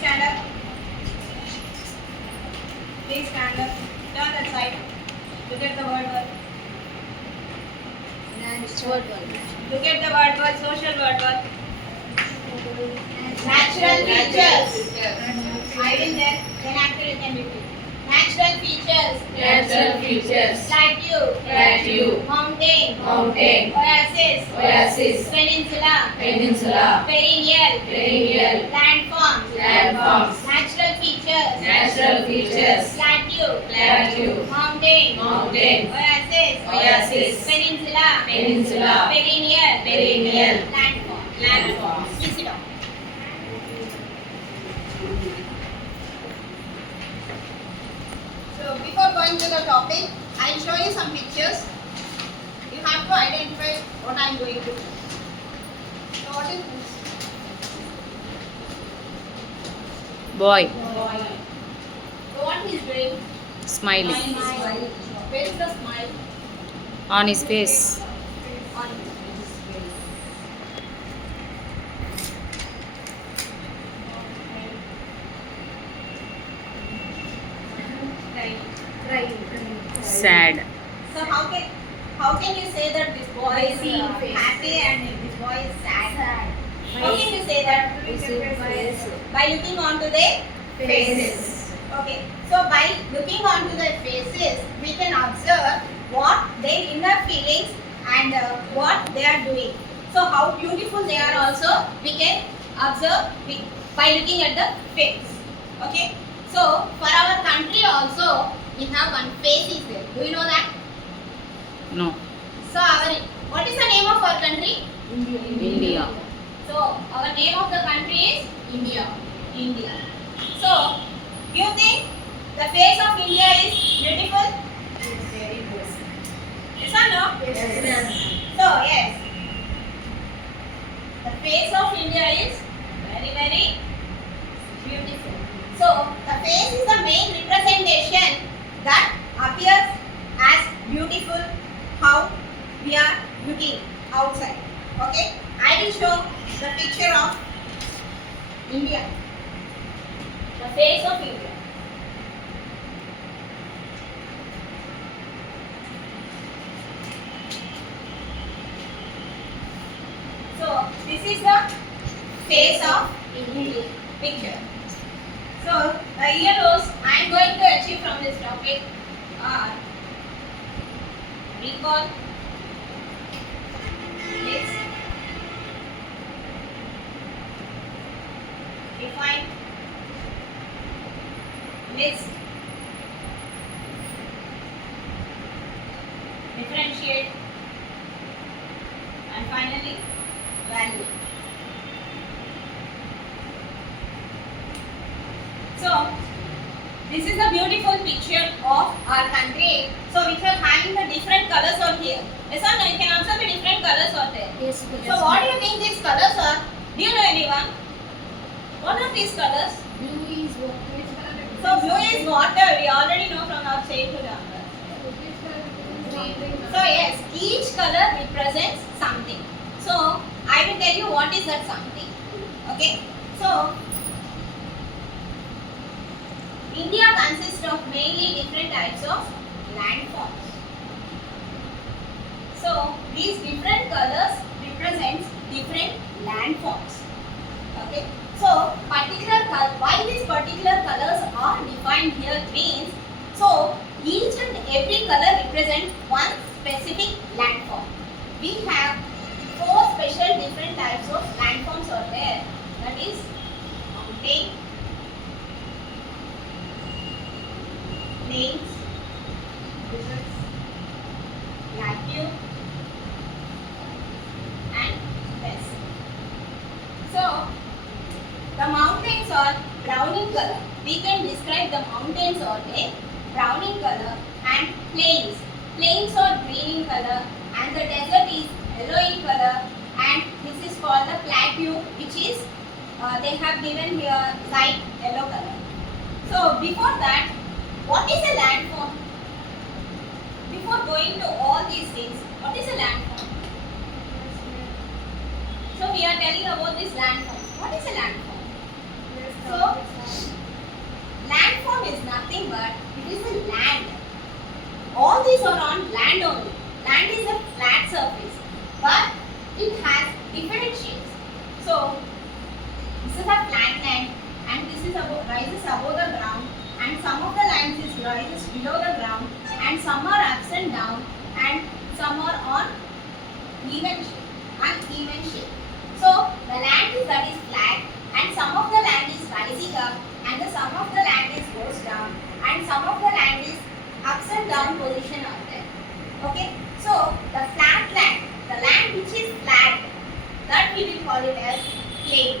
stand up. Please stand up. Turn that side. Look at the word world. Look at the word world, social word world. Natural features. I will then after you can repeat. Natural features. Natural features. Plateau. Plateau. Mountain. Mountain. Oasis. Oasis. Peninsula. Peninsula. Perennial. Perennial. Landforms. Landforms. Natural features. Natural features. Plateau. Plateau. Mountain. Mountain. Oasis. Oasis. Peninsula. Peninsula. Perennial. Perennial. Landforms. Landforms. Please sit down. So before going to the topic, I'll show you some pictures. You have to identify what I'm going to do. So what is this? Boy, Boy. So what he's doing? smiling Smile. Where is the smile? on his face. On his face. Right. Sad. So how can you say that this boy is happy and this boy is sad? How can you say that? By looking onto their faces. Okay. So by looking onto their faces, we can observe what their inner feelings and what they are doing. So how beautiful they are also we can observe by looking at the face. Okay. So for our country also we have one face is there. Do you know that? No. So what is the name of our country? India. So our name of the country is India. India. So do you think the face of India is beautiful? Very good. Yes or no? Yes. So yes, the face of India is very very beautiful. So the face is the main representation that appears as beautiful how we are looking outside. Okay, I will show the picture of India, the face of India. So this is the face of India picture. So the heroes I am going to achieve from this topic are recall, list, define, list, differentiate, and finally value. So this is a beautiful picture of our country. So which are having the different colors out here. Yes or no? You can observe the different colors out there. Yes. So what do you think these colors are? Do you know anyone? What are these colors? Blue is water. So blue is water. We already know from our childhood onwards. So yes, each color represents something. So I will tell you what is that something. Okay. So India consists of mainly different types of landforms. So these different colors represents different landforms. Okay. So why these particular colors are defined here means so each and every color represents one specific landform. We have 4 special different types of landforms are there. That is mountain, plains, deserts, plateau, and desert. So the mountains are brown in color. We can describe the mountains are a brown in color, and plains. Plains are green in color, and the desert is yellow in color, and this is called the plateau, which is they have given here light yellow color. So before that, what is a landform? Before going to all these things, what is a landform? So we are telling about this landform. What is a landform? So rises above the ground, and some of the lands is rises below the ground, and some are ups and down, and some are on uneven shape. So the land is that is flat, and some of the land is rising up, and some of the land is goes down, and some of the land is ups and down position are there. Okay, so the flat land, the land which is flat, that we will call it as plain.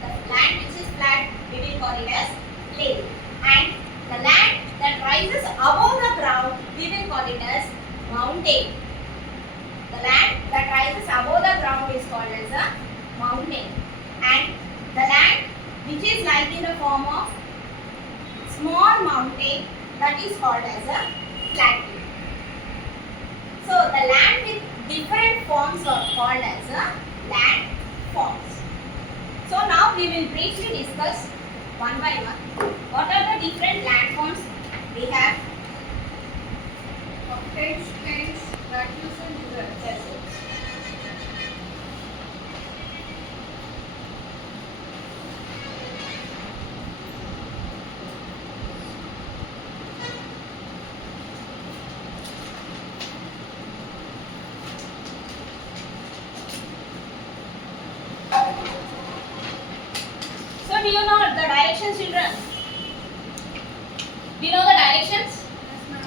The land which is flat, we will call it as plain. And the land that rises above the ground, we will call it as mountain. The land that rises above the ground is called as a mountain. And the land which is like in the form of small mountain, that is called as a plateau. So the land with different forms are called as a land forms. So now we will briefly discuss one by one. What are the different land forms we have? Mountains, plains, plateaus and deserts. So do you know the directions, children? Do you know the directions?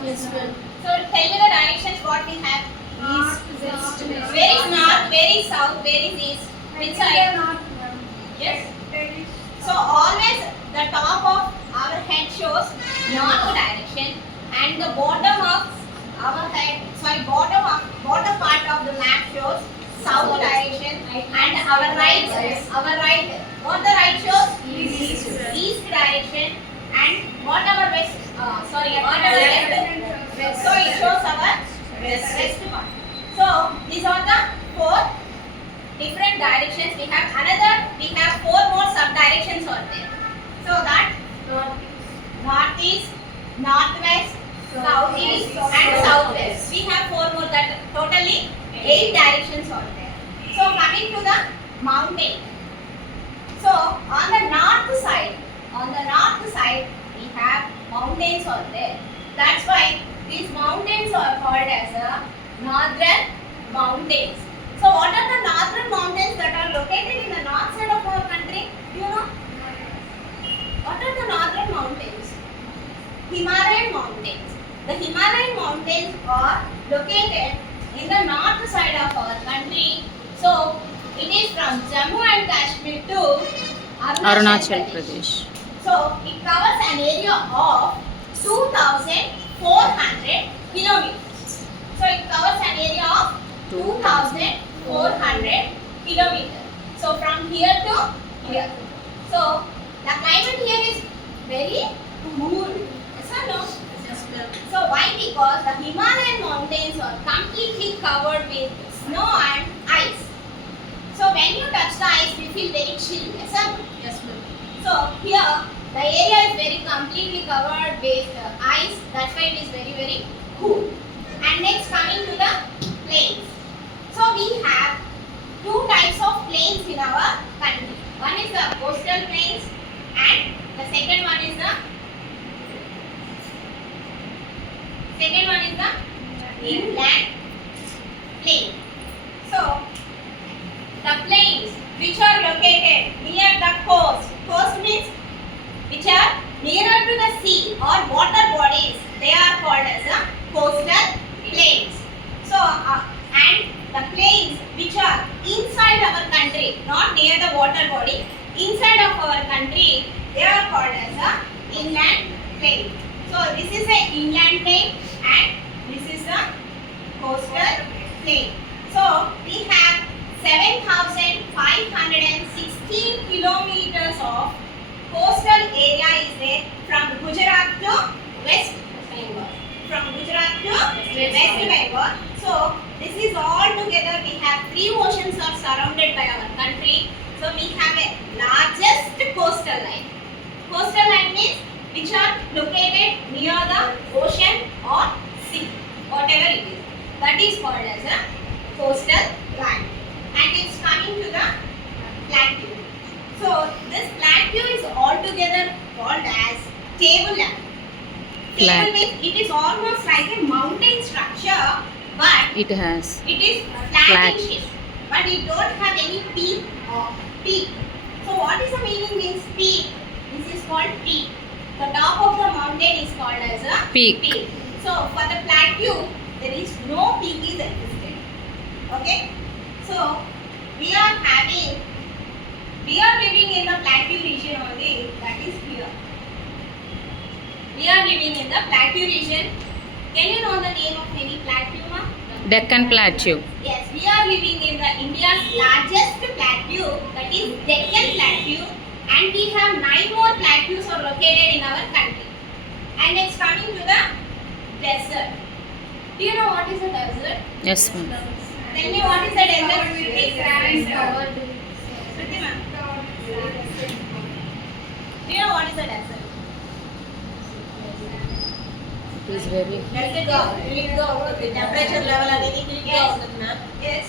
Yes, ma'am. So tell me the directions what we have. East, west, Where is north, where is south, where is east? Which side? North, ma'am. Yes. There is So always the top of our head shows north direction, and the bottom of our head, bottom part of the map shows south direction, and our right, what the right shows? East direction, and what our west, what our left? So it shows our west part. So these are the four different directions. We have four more sub directions are there. So that northeast, northwest, southeast and southwest. We have four more, that totally 8 directions are there. So coming to the mountain. So on the north side, we have mountains are there. That's why these mountains are called as a northern mountains. So what are the northern mountains that are located in the north side of our country? Do you know? What are the northern mountains? Himalayan mountains. The Himalayan mountains are located in the north side of our country. So it is from Jammu and Kashmir to Arunachal Pradesh. So it covers an area of 2,400 kilometers. So it covers an area of 2,400 kilometers. So from here to here. So the climate here is very cool. Yes or no? Yes, ma'am. So why? Because the Himalayan mountains are completely covered with snow and ice. So when you touch the ice, we feel very chill. Yes or no? Yes, ma'am. So here the area is very completely covered with ice. That's why it is very, very cool. And next coming to the plains. So we have two types of plains in our country. One is the coastal plains, and the second one is the inland plain. So the plains which are located near the coast means which are nearer to the sea or water bodies, they are called as a coastal plains. So and the plains which are inside our country, not near the water body, inside of our country, they are called as a inland plain. So this is a inland plain and this is a coastal plain. So we have 7,516 kilometers of coastal area is there from Gujarat to West Bengal. So this is all together we have 3 oceans are surrounded by our country. So we have a largest coastal line. Coastal line means which are located near the ocean or sea, whatever it is. That is called as a coastal line. And it's coming to the plateau. So this plateau is altogether called as tableland. Flat. Table means it is almost like a mountain structure, but It has it is flat Flat. in shape. But it don't have any peak or peak. So what is the meaning means peak? This is called peak. The top of the mountain is called as a Peak. So for the plateau, there is no peak is existed. Okay. So we are living in the plateau region only. That is here. We are living in the plateau region. Can you know the name of any plateau, ma? Deccan Plateau. Yes, we are living in the India's largest plateau, that is Deccan Plateau, and we have 9 more plateaus are located in our country. And it's coming to the desert. Do you know what is a desert? Yes, ma'am. Tell me what is a desert? Shruti ma'am. Do you know what is a desert? It is very The temperature level అనేది గా ఉంటుంది ma'am. Yes.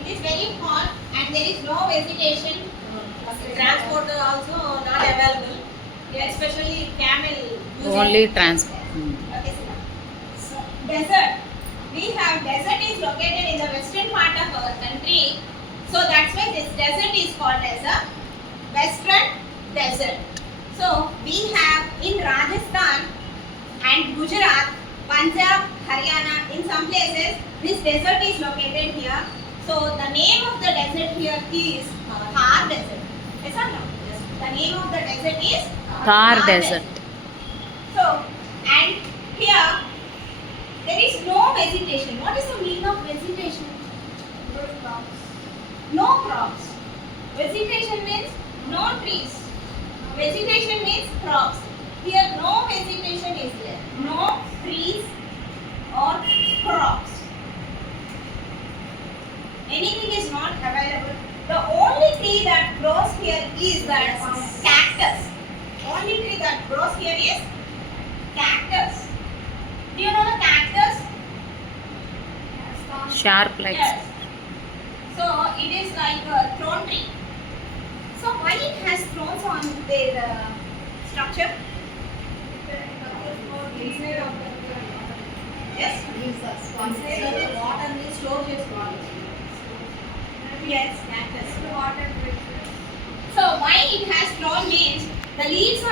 It is very hot and there is no vegetation. Transport also not available. Especially camel usage. only transport. Okay, so desert. We have desert is located in the western part of our country. So that's why this desert is called as a western desert. So we have in Rajasthan and Gujarat, Punjab, Haryana, in some places this desert is located here. So the name of the desert here is Thar Desert. Yes or no? The name of the desert is Thar Desert. So and here there is no vegetation. What is the meaning of vegetation? No crops. Vegetation means no trees. Vegetation means crops. Here no vegetation is there. No trees or crops. Anything is not available. The only tree that grows here is that cactus. Only tree that grows here is cactus. Do you know the cactus? Sharp like Yes. So it is like a thorn tree. So why it has thorns on their structure? Yes. Inside the water is stored with water. Yes, cactus. So why it has thorn means the leaves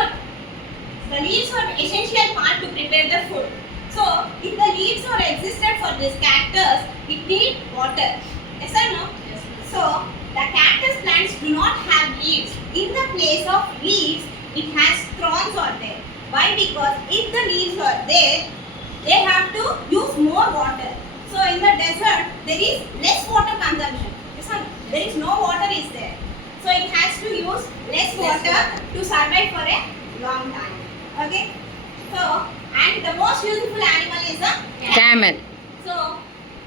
are essential part to prepare the food. So if the leaves are existed for this cactus, it needs water. Yes or no? Yes. So the cactus plants do not have leaves. In the place of leaves, it has thorns are there. Why? Because if the leaves are there, they have to use more water. So in the desert, there is less water consumption. Yes or no? There is no water is there. So it has to use less water to survive for a long time. Okay? So, and the most useful animal is a camel. So,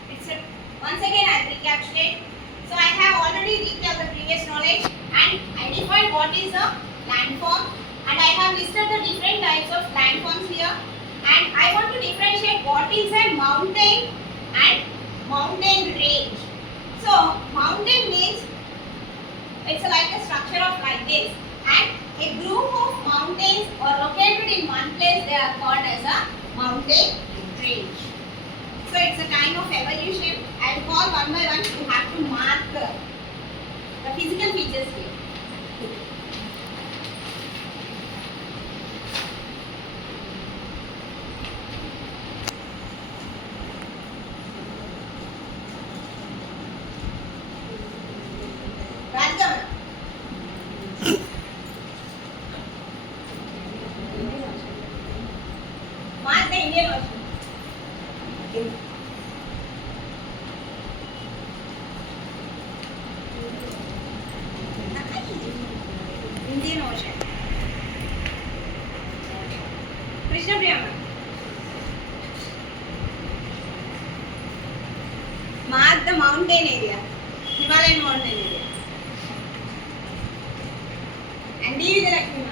it's a, once again I recapitulate. So I have already recapped the previous knowledge and I defined what is a landform and I have listed the different types of landforms here and I want to differentiate what is a mountain and mountain range. So mountain means it's like a structure of like this and a group of mountains are located in one place, they are called as a mountain range. So it's a kind of evolution. I'll call one by one. You have to mark the physical features here. Rajgaon. Mark the Indian Ocean. Indian Ocean. Krishna Priyama. Mark the mountain area. Himalayan mountain area. And D with the Lakshmi.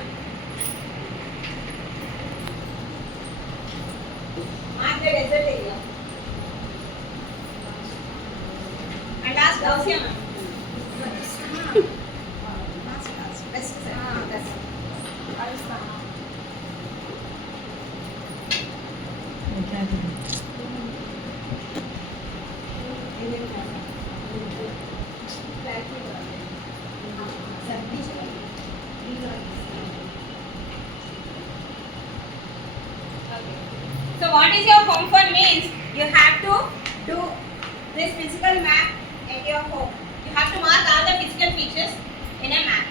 Mark the desert area. And last Gaussian. West So what is your home fun means? You have to do this physical map at your home. You have to mark all the physical features in a map.